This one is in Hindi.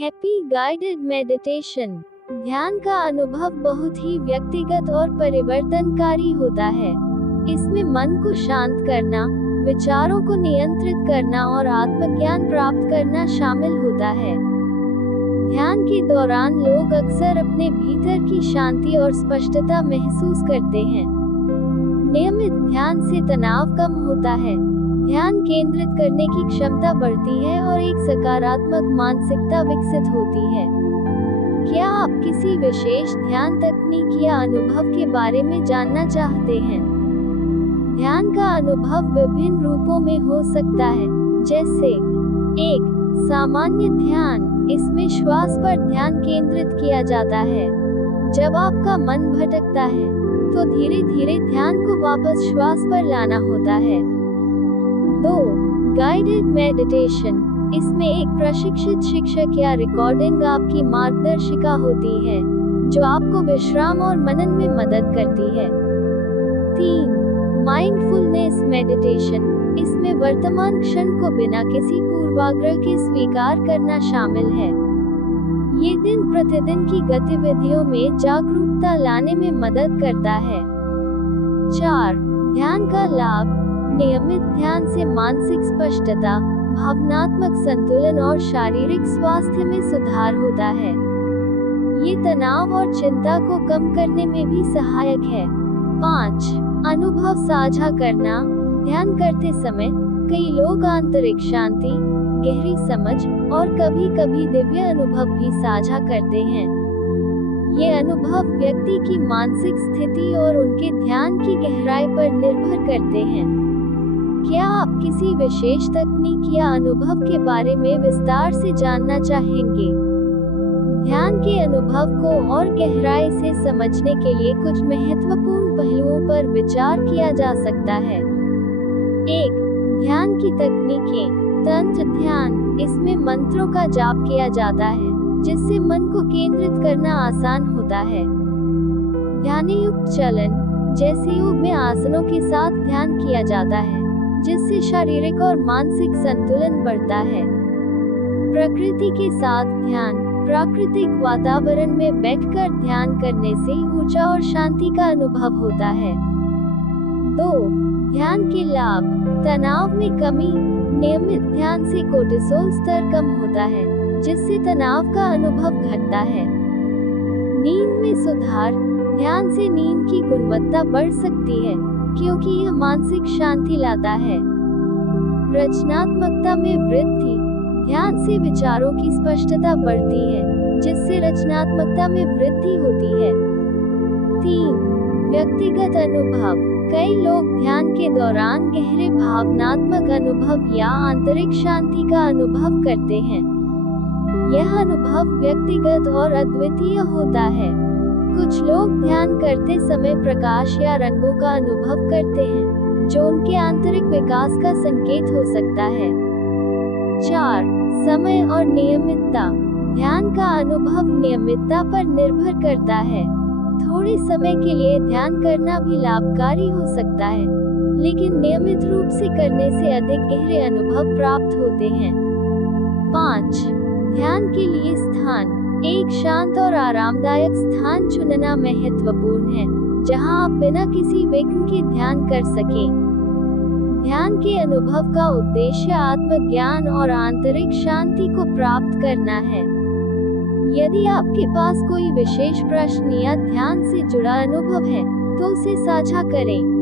Happy guided meditation. ध्यान का अनुभव बहुत ही व्यक्तिगत और परिवर्तनकारी होता है। इसमें मन को शांत करना, विचारों को नियंत्रित करना और आत्मज्ञान प्राप्त करना शामिल होता है। ध्यान के दौरान लोग अक्सर अपने भीतर की शांति और स्पष्टता महसूस करते हैं। नियमित ध्यान से तनाव कम होता है, ध्यान केंद्रित करने की क्षमता बढ़ती है और एक सकारात्मक मानसिकता विकसित होती है। क्या आप किसी विशेष ध्यान तकनीक या अनुभव के बारे में जानना चाहते हैं? ध्यान का अनुभव विभिन्न रूपों में हो सकता है, जैसे 1. सामान्य ध्यान। इसमें श्वास पर ध्यान केंद्रित किया जाता है। जब आपका मन भटकता है, तो धीरे धीरे ध्यान को वापस श्वास पर लाना होता है। 2. Guided meditation. इसमें एक प्रशिक्षित शिक्षक या रिकॉर्डिंग आपकी मार्गदर्शिका होती है, जो आपको विश्राम और मनन में मदद करती है। 3. Mindfulness meditation. इसमें वर्तमान क्षण को बिना किसी पूर्वाग्रह के स्वीकार करना शामिल है। ये दिन प्रतिदिन की गतिविधियों में जागरूकता लाने में मदद करता है। 4. ध्यान का लाभ। नियमित ध्यान से मानसिक स्पष्टता, भावनात्मक संतुलन और शारीरिक स्वास्थ्य में सुधार होता है। ये तनाव और चिंता को कम करने में भी सहायक है। 5. अनुभव साझा करना। ध्यान करते समय कई लोग आंतरिक शांति, गहरी समझ और कभी-कभी दिव्य अनुभव भी साझा करते हैं। ये अनुभव व्यक्ति की मानसिक स्थिति और उनके ध्यान की गहराई पर निर्भर करते हैं। क्या आप किसी विशेष तकनीक या अनुभव के बारे में विस्तार से जानना चाहेंगे? ध्यान के अनुभव को और गहराई से समझने के लिए कुछ महत्वपूर्ण पहलुओं पर विचार किया जा सकता है। 1. ध्यान की तकनीकें। तंत्र ध्यान। इसमें मंत्रों का जाप किया जाता है, जिससे मन को केंद्रित करना आसान होता है। ध्यानयुक्त चलन। जैसे योग में आसनों के साथ ध्यान किया जाता है, जिससे शारीरिक और मानसिक संतुलन बढ़ता है। प्रकृति के साथ ध्यान। प्राकृतिक वातावरण में बैठकर ध्यान करने से ऊर्जा और शांति का अनुभव होता है। 2. ध्यान के लाभ। तनाव में कमी। नियमित ध्यान से कोर्टिसोल स्तर कम होता है, जिससे तनाव का अनुभव घटता है। नींद में सुधार। ध्यान से नींद की गुणवत्ता बढ़ सकती है, क्योंकि यह मानसिक शांति लाता है। रचनात्मकता में वृद्धि। ध्यान से विचारों की स्पष्टता बढ़ती है, जिससे रचनात्मकता में वृद्धि होती है। 3. व्यक्तिगत अनुभव। कई लोग ध्यान के दौरान गहरे भावनात्मक अनुभव या आंतरिक शांति का अनुभव करते हैं। यह अनुभव व्यक्तिगत और अद्वितीय होता है। कुछ लोग ध्यान करते समय प्रकाश या रंगों का अनुभव करते हैं, जो उनके आंतरिक विकास का संकेत हो सकता है। 4. समय और नियमितता। ध्यान का अनुभव नियमितता पर निर्भर करता है। थोड़े समय के लिए ध्यान करना भी लाभकारी हो सकता है, लेकिन नियमित रूप से करने से अधिक गहरे अनुभव प्राप्त होते हैं। 5. ध्यान के लिए स्थान। एक शांत और आरामदायक स्थान चुनना महत्वपूर्ण है, जहां आप बिना किसी विघ्न के ध्यान कर सकें। ध्यान के अनुभव का उद्देश्य आत्मज्ञान और आंतरिक शांति को प्राप्त करना है। यदि आपके पास कोई विशेष प्रश्न या ध्यान से जुड़ा अनुभव है, तो उसे साझा करें।